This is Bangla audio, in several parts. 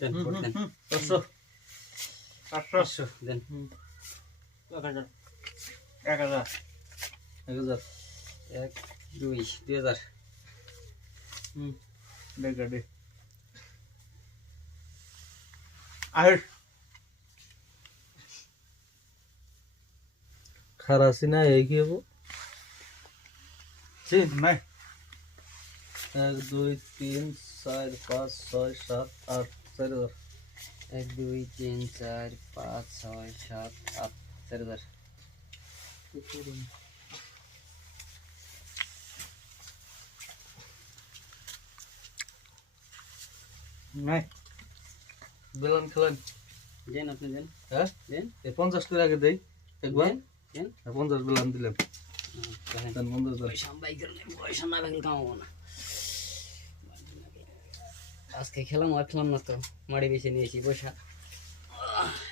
দেন ভোট দেন 500 দেন 1000 1000 1000 1 2 2000 দে আর খারাসি না এই কি হবো চিন নাই 1 2 3 4 5 6 7 8 4000 1 2 3 4 5 6 7 8 4000 নাই বেলন খেলেন দেন আপনি দেন হ্যাঁ দেন এই 50 করে আগে দেই একবার দেন 50 বেলন দিলাম দেন 50 দেন পয়সা বাই করে পয়সা না বেল কামাবো না আজকে খেলাম আর খেলাম না তো মাড়ি বেশি নিয়েছি পয়সা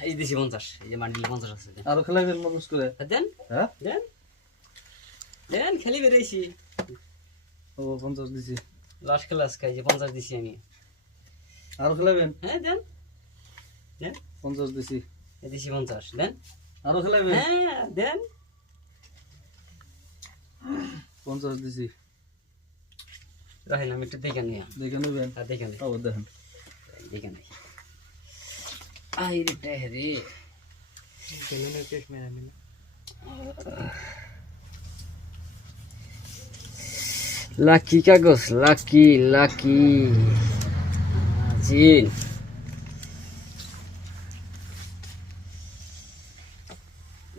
এই দিছি 50 এই যে মাড়ি 50 আছে দেন আর খেলাবেন 50 করে দেন হ্যাঁ দেন দেন খেলি বেরাইছি ও 50 দিছি লাস্ট ক্লাস খাই যে 50 দিছি আমি আর খেলাবেন হ্যাঁ দেন দেন 50 দিছি এই দিছি 50 দেন আর খেলাবেন হ্যাঁ দেন 50 দিছি রাহিল আমি একটু দেখে নিয়ে দেখে নেবেন আর দেখে নে ও দেখেন দেখে নে আই রে টেহরি কেমনে টেস্ট মেরা মিলা লাকি কাগজ লাকি লাকি জিন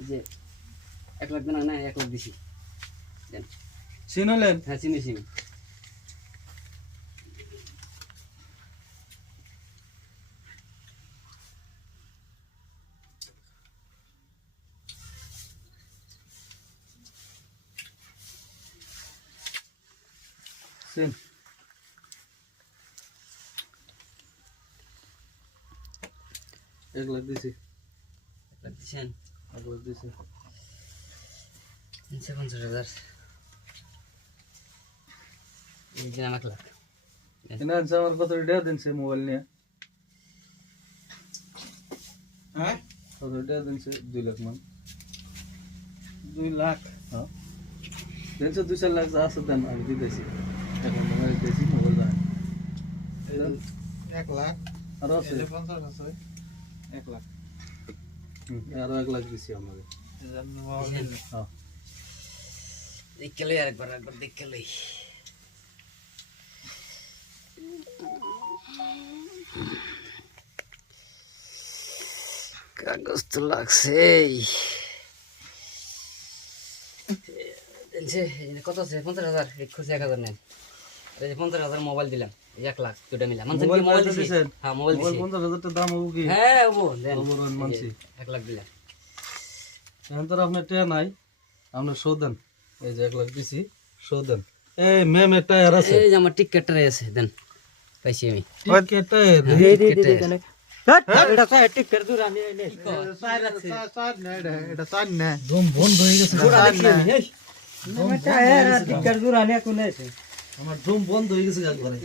যে 1 লাখ দেন না 1 লাখ দিছি দেন চিনলেন হ্যাঁ চিনিছি চিন 1 লাখ দিছি 1 লাখ দিছেন 1 লাখ দিছি 50,000 এই যে 1 লাখ এনা আমার কত টাকা দেন সে মোবাইল নিয়ে হ্যাঁ কত টাকা দেন সে 2 লাখ মান 2 লাখ হ্যাঁ দেন সে 2 লাখ আছে দেন আমি দিতেছি এখন মোবাইল দিতেছি মোবাইল দাও 1 লাখ আর আছে 50 আছে 1 লাখ আর 1 লাখ দিছি আমাকে হ্যাঁ দেখে লই আরেকবার দেখে লই কাগজ তো লাগছে কত আছে 50,000 এক খুশি 1,000 নেন এই যে 50,000 মোবাইল দিলাম 1 লাখ দুটো মিলা মানে মোবাইল দিছেন হ্যাঁ মোবাইল দিছি 50,000 টাকা দাম হবে কি হ্যাঁ ও দেন ওবরন মানছি 1 লাখ দিলাম এখন তো আপনার টাকা নাই আপনি শোধন এই যে 1 লাখ দিছি শোধন এই মেম এটা আর আছে এই যে আমার টিকেটটা আছে দেন পাইছি আমি টিকেট দেন এটা তো টিকেট দূর আনি এনে সার না এটা সার না দম বন্ধ হয়ে গেছে টিকেট দূর আনি কোন আছে আমার দম বন্ধ হয়ে গেছে একবারে